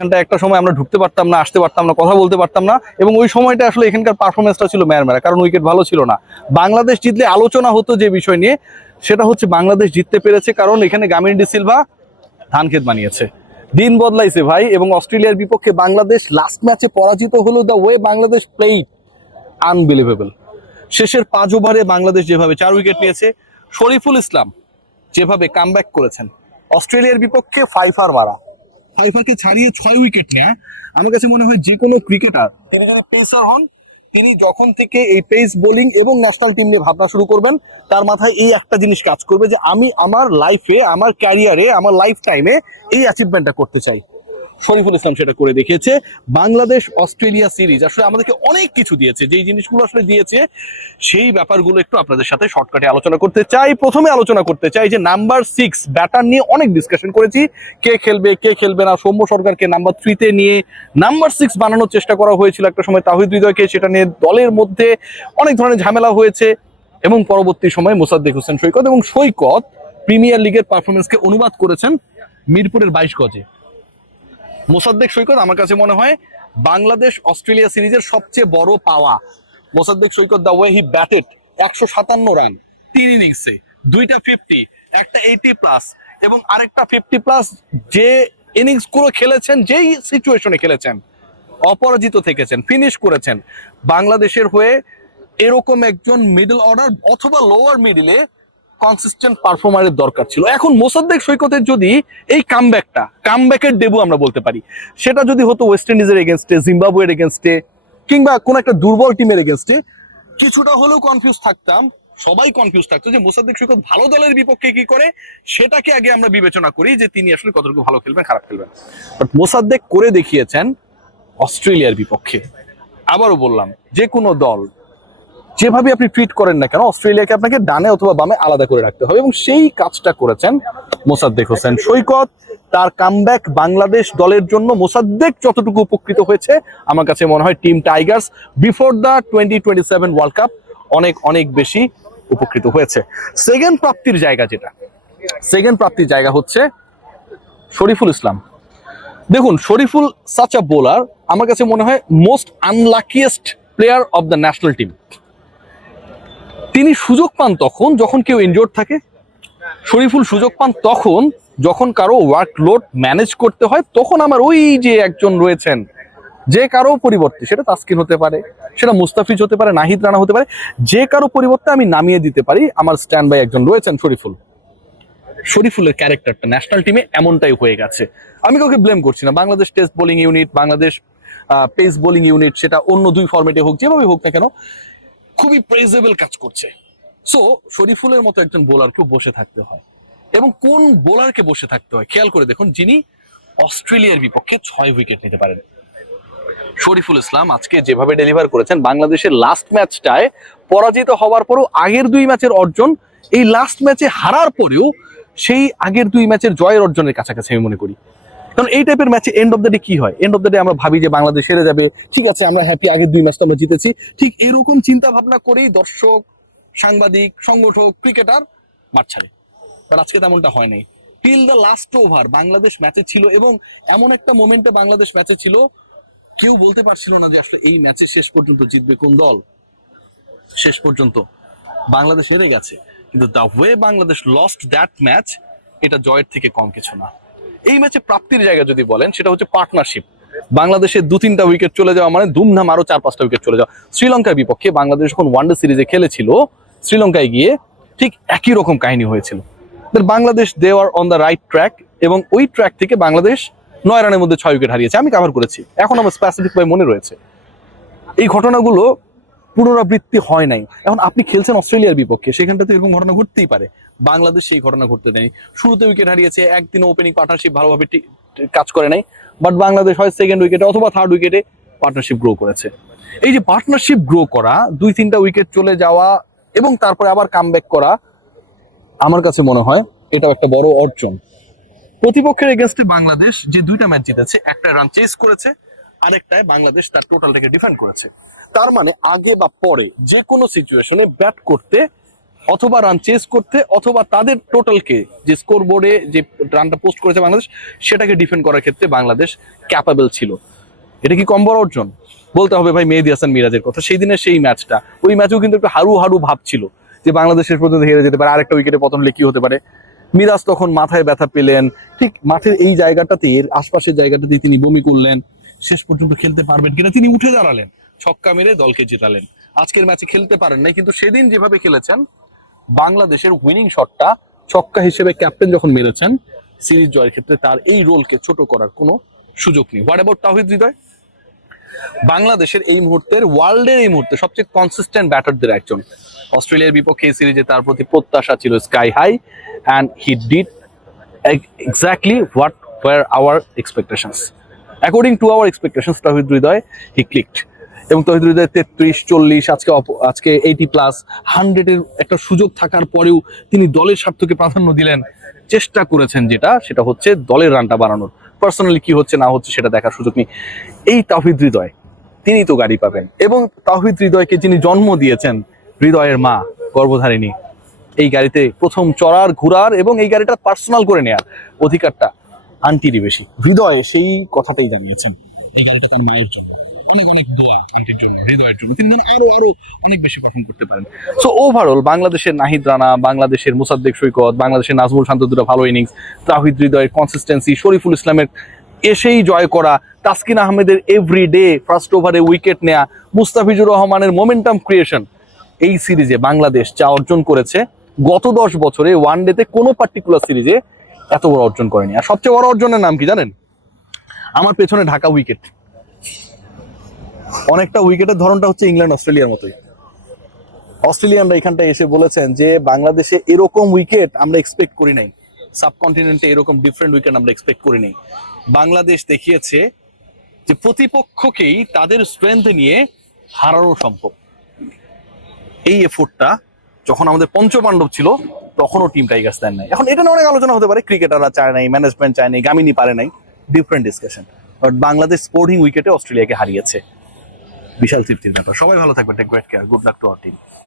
একটা সময় আমরা ঢুকতে পারতাম না, আসতে পারতাম না, কথা বলতে পারতাম না, এবং ওই সময়টা আসলে এখানকার পারফরমেন্সটা ছিল মেরা, কারণ উইকেট ভালো ছিল না। বাংলাদেশ জিতলে আলোচনা হতো যে বিষয় নিয়ে, সেটা হচ্ছে বাংলাদেশ জিততে পেরেছে কারণ এখানে গামিনী ডি সিলভা ধান ক্ষেত বানিয়েছে। দিন বদলাইছে ভাই, এবং অস্ট্রেলিয়ার বিপক্ষে বাংলাদেশ লাস্ট ম্যাচে পরাজিত হলো। The way Bangladesh played unbelievable. শেষের 5 ওভারে বাংলাদেশ যেভাবে 4 উইকেট নিয়েছে, শরীফুল ইসলাম যেভাবে কামব্যাক করেছেন, অস্ট্রেলিয়ার বিপক্ষে ফাইফার মারা, ফাইফারকে ছাড়িয়ে 6 উইকেট নেয়। আমার কাছে মনে হয় যে কোনো ক্রিকেটার, তিনি যদি পেসার হন, তিনি যখন থেকে এই পেস বোলিং এবং ন্যাশনাল টিম নিয়ে ভাবনা শুরু করবেন, তার মাথায় এই একটা জিনিস কাজ করবে যে আমি আমার লাইফে, আমার ক্যারিয়ারে, আমার লাইফ টাইমে এই অ্যাচিভমেন্টটা করতে চাই। শরীফুল ইসলাম সেটা করে দেখিয়েছে। বাংলাদেশ অস্ট্রেলিয়া সিরিজ আসলে আমাদেরকে অনেক কিছু দিয়েছে, যেই জিনিসগুলো আসলে দিয়েছে সেই ব্যাপারগুলো একটু আপনাদের সাথে শর্টকাটে আলোচনা করতে চাই। প্রথমে আলোচনা করতে চাই যে নাম্বার 6 ব্যাটার নিয়ে অনেক ডিসকাশন করেছি, কে খেলবে কে খেলবে না। সৌম্য সরকারকে নাম্বার 3-তে নিয়ে নাম্বার 6 বানানোর চেষ্টা করা হয়েছিল একটা সময় তাহিদ হৃদয়কে, সেটা নিয়ে দলের মধ্যে অনেক ধরনের ঝামেলা হয়েছে, এবং পরবর্তী সময়ে মোসাদ্দেক হোসেন সৈকত, এবং সৈকত প্রিমিয়ার লিগের পারফরমেন্সকে অনুবাদ করেছেন মিরপুরের 22 গজে। মোসাদ্দেক সৈকত আমার কাছে মনে হয় বাংলাদেশ অস্ট্রেলিয়া সিরিজের সবচেয়ে বড় পাওয়া। Mosaddek Saikat the way he batted, 157 run 3 ইনিংসে, 2টা 50, একটা 80+, এবং আরেকটা 50+, যে ইনিংস গুলো খেলেছেন, যেই সিচুয়েশনে খেলেছেন, অপরাজিত থেকেছেন, ফিনিশ করেছেন। বাংলাদেশের হয়ে এরকম একজন মিডল অর্ডার অথবা লোয়ার মিডিলে কনসিস্টেন্ট পারফর্মারের দরকার ছিল। এখন মোসাদ্দেক সৈকতের যদি এই কামব্যাকের ডেবু আমরা বলতে পারি, সেটা যদি হতো ওয়েস্ট ইন্ডিজের এগেনস্টে, জিম্বাবুয়ের এগেনস্টে, কিংবা কোন একটা দুর্বল টিমের এগেনস্টে, কিছুটা হলেও কনফিউজ থাকতাম, সবাই কনফিউজ থাকতো যে মোসাদ্দেক সৈকত ভালো দলের বিপক্ষে কি করে, সেটাকে আগে আমরা বিবেচনা করি যে তিনি আসলে কতটুকু ভালো খেলবেন, খারাপ খেলবেন। বাট মোসাদ্দেক করে দেখিয়েছেন অস্ট্রেলিয়ার বিপক্ষে। আবারও বললাম, যে কোনো দল যেভাবে আপনি ট্রিট করেন না কেন, অস্ট্রেলিয়াকে আপনাকে ডানে অথবা বামে আলাদা করে রাখতে হবে, এবং সেই কাজটা করেছেন মোসাদ্দেক হোসেন সৈকত। তার কামব্যাক বাংলাদেশ দলের জন্য মোসাদ্দেক যতটুকু উপকৃত হয়েছে, আমার কাছে মনে হয় team Tigers before the 2027 world cup অনেক অনেক বেশি উপকৃত হয়েছে। সেকেন্ড প্রাপ্তির জায়গা হচ্ছে শরীফুল ইসলাম। দেখুন, শরীফুল সাচ আ বোলার, আমার কাছে মনে হয় most unluckiest player of the national team. তিনি সুযোগ পান তখন যখন কেউ ইনজোর্ড থাকে, শরীফুল সুযোগ পান তখন যখন কারো ওয়ার্কলোড ম্যানেজ করতে হয়, তখন আমার ওই যে একজন রয়েছেন যে কারো পরিবর্তে, সেটা তাসকিন হতে পারে, সেটা মুস্তাফিজ হতে পারে, নাহিদ রানা হতে পারে, যে কারো পরিবর্তে আমি নামিয়ে দিতে পারি, আমার স্ট্যান্ড বাই একজন রয়েছেন শরীফুলের ক্যারেক্টারটা ন্যাশনাল টিমে এমনটাই হয়ে গেছে। আমি কাউকে ব্লেম করছি না, Bangladesh test bowling unit, Bangladesh pace bowling unit, সেটা অন্য 2 ফরম্যাটে হোক, যেভাবে হোক না কেন, খুবই প্রেজেবল কাজ করছে। সো শরীফুলের মতো একজন বোলারকেও বসে থাকতে হয়, এবং কোন বোলারকে বসে থাকতে হয় খেয়াল করে দেখুন, যিনি অস্ট্রেলিয়ার বিপক্ষে 6 উইকেট নিতে পারেন। শরীফুল ইসলাম আজকে যেভাবে ডেলিভার করেছেন, বাংলাদেশের লাস্ট ম্যাচটায় পরাজিত হওয়ার পরও আগের 2 ম্যাচের অর্জন, এই লাস্ট ম্যাচে হারার পরেও সেই আগের 2 ম্যাচের জয়ের অর্জনের কাছাকাছি আমি মনে করি। কারণ এই টাইপের ম্যাচে এন্ড অফ দ্য ডে কি হয়, এন্ড অফ দ্য ডে আমরা ভাবি যে বাংলাদেশ হেরে যাবে, ঠিক আছে আমরা হ্যাপি, আগের 2 ম্যাচ তো আমরা জিতেছি, ঠিক এরকম চিন্তা ভাবনা করেই দর্শক, সাংবাদিক, সংগঠক, ক্রিকেটার মাঠ ছাড়ে। বাট আজকে তেমনটা হয় নাই। Till the last over Bangladesh ম্যাচে ছিল, এবং এমন একটা মোমেন্টে বাংলাদেশ ম্যাচে ছিল, কেউ বলতে পারছিল না যে আসলে এই ম্যাচে শেষ পর্যন্ত জিতবে কোন দল। শেষ পর্যন্ত বাংলাদেশ হেরে গেছে, কিন্তু the way Bangladesh lost that match, এটা জয়ের থেকে কম কিছু না। এই ম্যাচে প্রাপ্তির জায়গা যদি বলেন, সেটা হচ্ছে পার্টনারশিপ। বাংলাদেশের 2-3টা উইকেট চলে যাওয়া মানে ধুমধাম আরো 4-5টা উইকেট চলে যাওয়া। শ্রীলঙ্কার বিপক্ষে বাংলাদেশ যখন ওয়ানডে সিরিজে খেলেছিল, শ্রীলঙ্কায় গিয়ে ঠিক একই রকম কাহিনী হয়েছিল। বাংলাদেশ দে আর অন দ্য রাইট ট্র্যাক, এবং ওই ট্র্যাক থেকে বাংলাদেশ 9 রানের মধ্যে 6 উইকেট হারিয়েছে। আমি কভার করেছি, এখন আমার স্পেসিফিক ভাবে মনে রয়েছে। এই ঘটনাগুলো পুনরাবৃত্তি হয় নাই। এখন আপনি খেলছেন অস্ট্রেলিয়ার বিপক্ষে, সেখানটাতে এরকম ঘটনা ঘটতেই পারে। বাংলাদেশ সেই ঘটনা ঘটতে দেয়নি, শুরুতে উইকেট হারিয়েছে, একদিন ওপেনিং পার্টনারশিপ ভালোভাবে কাজ করে নাই, বাট বাংলাদেশ হয় সেকেন্ড উইকেটে অথবা থার্ড উইকেটে পার্টনারশিপ গ্রো করেছে। এই যে পার্টনারশিপ গ্রো করা, 2-3টা উইকেট চলে যাওয়া এবং তারপরে আবার কামব্যাক করা, আমার কাছে মনে হয় এটাও একটা বড় অর্জন। প্রতিপক্ষের এগেনস্টে বাংলাদেশ যে 2টা ম্যাচ জিতেছে, একটা রান চেস করেছে, আরেকটায় বাংলাদেশ তার টোটালটাকে ডিফেন্ড করেছে। তার মানে আগে বা পরে যে কোনো সিচুয়েশনে ব্যাট করতে অথবা রান চেস করতে, অথবা তাদের টোটালকে যে স্কোর বোর্ডে যে রানটা পোস্ট করেছে বাংলাদেশ সেটাকে ডিফেন্ড করার ক্ষেত্রে বাংলাদেশ ক্যাপাবল ছিল। এটা কি কম বড় অর্জন? বলতে হবে ভাই মেহেদী হাসান মিরাজের কথা। সেই দিনের সেই ম্যাচটা, ওই ম্যাচেও কিন্তু একটু হারু হারু ভাব ছিল যে বাংলাদেশের পর্যন্ত হেরে যেতে পারে, আরেকটা উইকেটে পতন হলে কি হতে পারে। মিরাজ তখন মাথায় ব্যথা পেলেন, ঠিক মাঠের এই জায়গাটাতে, এর আশপাশের জায়গাটাতেই তিনি বমি করলেন। শেষ পর্যন্ত খেলতে পারবেন কিনা তিনি উঠে দাঁড়ালেন, ছক্কা মেরে দলকে জেতালেন। আজকের ম্যাচে খেলতে পারেন নাই, কিন্তু সেদিন যেভাবে খেলেছেন, বাংলাদেশের উইনিং শটটা ছক্কা হিসেবে ক্যাপ্টেন যখন মেরেছেন সিরিজ জয়ের ক্ষেত্রে, তার এই রোলকে ছোট করার কোনো সুযোগ নেই। What about Towhid Hridoy? বাংলাদেশের এই মুহূর্তের, ওয়ার্ল্ডের এই মুহূর্তে সবচেয়ে কনসিস্টেন্ট ব্যাটারদের একজন। অস্ট্রেলিয়ার বিপক্ষে এই সিরিজে তার প্রতি প্রত্যাশা ছিল sky high, and he did exactly what were our expectations. According to our expectations, Towhid Hridoy he clicked. এবং তহিদ হৃদয় 33, 40, আজকে 80+, 100-এর একটা সুযোগ থাকার পরেও তিনি দলের স্বার্থকে প্রাধান্য দিলেন, চেষ্টা করেছেন, সেটা হচ্ছে দলের রানটা বাড়ানোর। পার্সোনালি কি হচ্ছে না হচ্ছে সেটা দেখার সুযোগ নেই। এই তাওহিদ হৃদয়, তিনি তো গাড়ি পাবেন। এবং তাওহিদ হৃদয়কে যিনি জন্ম দিয়েছেন, হৃদয়ের মা গর্ভধারিণী, এই গাড়িতে প্রথম চড়ার, ঘোরার এবং এই গাড়িটা পার্সোনাল করে নেয়ার অধিকারটা আন্টিরই বেশি। হৃদয় সেই কথাটাই জানিয়েছেন, এই গাড়িটা তার মায়ের জন্য। অনেক অনেক দোয়া আন্টির জন্য, হৃদয়ের জন্য। তিনি আরো আরো অনেক বেশি পারফর্ম করতে পারেন। সো ওভারঅল বাংলাদেশের নাহিদ রানা, বাংলাদেশের মুসাদ্দেক সৈকত, বাংলাদেশের নাজমুল শান্ত দুটো ভালো ইনিংস, তাওহিদ হৃদয়ের কনসিস্টেন্সি, শরীফুল ইসলামের এসেই জয় করা, তাসকিন আহমেদের এভরিডে ফার্স্ট ওভারে উইকেট নেয়া, মুস্তাফিজুর রহমানের মোমেন্টাম ক্রিয়েশন, এই সিরিজে বাংলাদেশ যা অর্জন করেছে গত 10 বছরে ওয়ানডেতে কোনো পার্টিকুলার সিরিজে এত বড় অর্জন করেনি। আর সবচেয়ে বড় অর্জনের নাম কি জানেন? আমার পেছনে ঢাকা উইকেট। অনেকটা উইকেটের ধরনটা হচ্ছে ইংল্যান্ড অস্ট্রেলিয়ার মতোই। অস্ট্রেলিয়ানরা এখানটা এসে বলেছেন যে বাংলাদেশে এরকম উইকেট আমরা এক্সপেক্ট করি নাই, সাবকন্টিনেন্টে এরকম ডিফারেন্ট উইকেট আমরা এক্সপেক্ট করি নাই। বাংলাদেশ দেখিয়েছে যে প্রতিপক্ষকেই তাদের স্ট্রেংথ নিয়ে হারানো সম্ভব। এই এফোর্টটা যখন আমাদের পঞ্চপাণ্ডব ছিল তখনও টিম টাইগার্স দেন নাই। এখন এটা নিয়ে অনেক আলোচনা হতে পারে, ক্রিকেটাররা চায় নাই, ম্যানেজমেন্ট চায় নাই, গামিনী পারে নাই, different discussion. But Bangladesh sporting উইকেটে অস্ট্রেলিয়াকে হারিয়েছে, বিশাল তৃপ্তির ব্যাপার। সবাই ভালো থাকবে, take great care, good luck to our team.